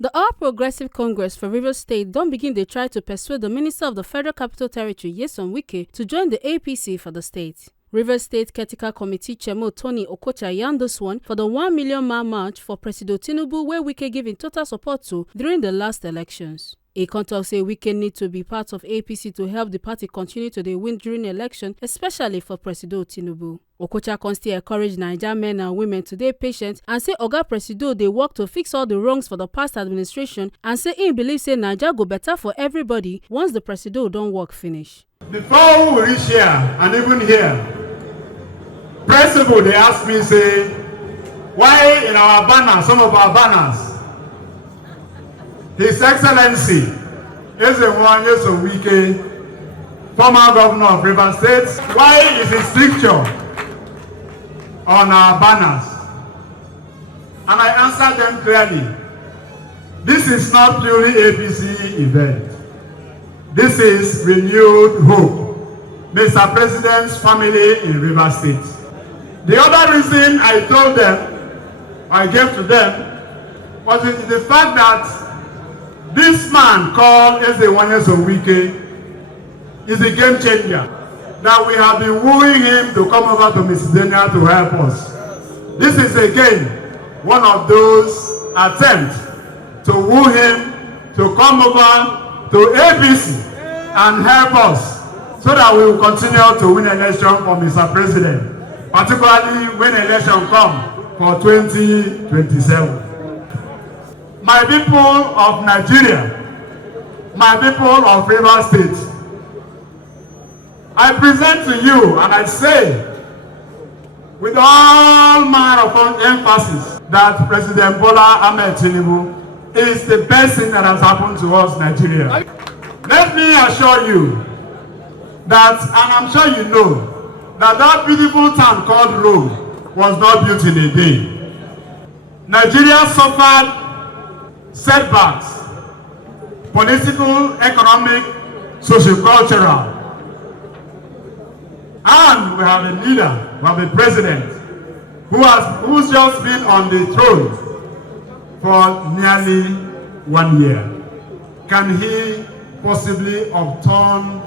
The All Progressive Congress for Rivers State don't begin they try to persuade the Minister of the Federal Capital Territory, Wike, to join the APC for the state. Rivers State Critical Committee Chairman Tony Okocha yarned this one for the 1 million man march for President Tinubu where Wike gave in total support to during the last elections. A contact say Wike need to be part of APC to help the party continue to win during the election, especially for President Tinubu. Okocha constantly encouraged Nigerian men and women to be patient and say Oga Presido they work to fix all the wrongs for the past administration and say he believes say Nigeria go better for everybody once the Presido don't work finish. Before we reach here and even here, Presido they ask me say why in our banners, some of our banners, His Excellency Wike, former governor of Rivers State, why is his picture on our banners? And I answered them clearly. This is not purely APC event. This is renewed hope. Mr. President's family in Rivers State. The other reason I told them, I gave to them, was the fact that this man called Wike is a game changer. That we have been wooing him to come over to Macedonia to help us. This is again one of those attempts to woo him to come over to APC and help us so that we will continue to win election for Mr. President, particularly when election come for 2027. My people of Nigeria, my people of Rivers State, I present to you and I say with all manner of emphasis that President Bola Ahmed Tinubu is the best thing that has happened to us, Nigeria. Let me assure you that, and I'm sure you know, that beautiful town called Rome was not built in a day. Nigeria suffered setbacks, political, economic, socio-cultural. And we have a leader, we have a president who's just been on the throne for nearly 1 year. Can he possibly upturn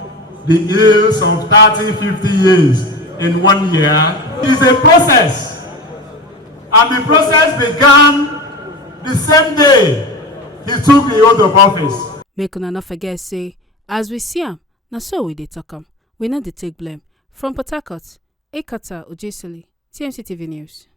the ills of 30, 50 years in 1 year? It's a process. And the process began the same day he took the oath of office. Make una not forget say, as we see him, na so we dey talk am. We not dey take blame. From Port Harcourt, Ekata Ojesili, TMC TV News.